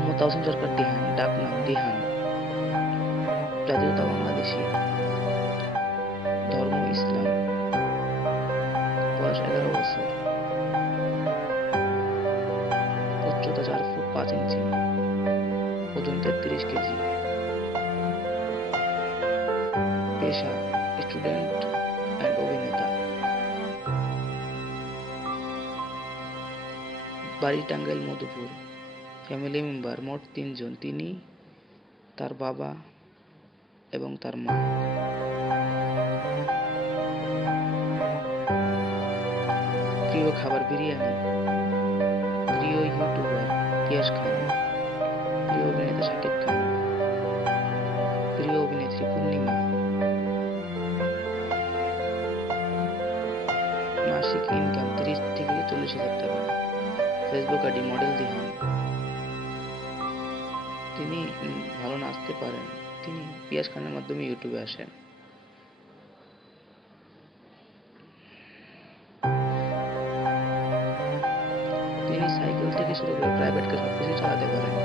মোহাম্মদ তাওসিফ সরকার দিহান, ডাকনাম দিহান, জাতীয়তা বাংলাদেশী, ধর্ম ইসলাম, বয়স 11 বছর, উচ্চতা 4 ফুট 5 ইঞ্চি, ওজন 33 কেজি, পেশা স্টুডেন্ট অ্যান্ড অভিনেতা, বাড়ি টাঙ্গাইল মধুপুর, ফ্যামিলি মেম্বার মোট 3 জন, তিনি, তার বাবা এবং তার মা। প্রিয় খাবার বিরিয়ানি, প্রিয় ইউটিউবার পিয়াস খান, প্রিয় অভিনেতা শাকিব খান, প্রিয় অভিনেত্রী পূর্ণিমা, মাসিক ইনকাম 30 থেকে 40 হাজার টাকা, ফেসবুক আইডি মডেল দিহান, তিনি ভালো নাচতে পারেন, তিনি পিয়াস খানের মাধ্যমে ইউটিউবে আসেন। তিনি সাইকেল থেকে শুরু করে প্রাইভেট কার সবকিছু চালাতে পারেন।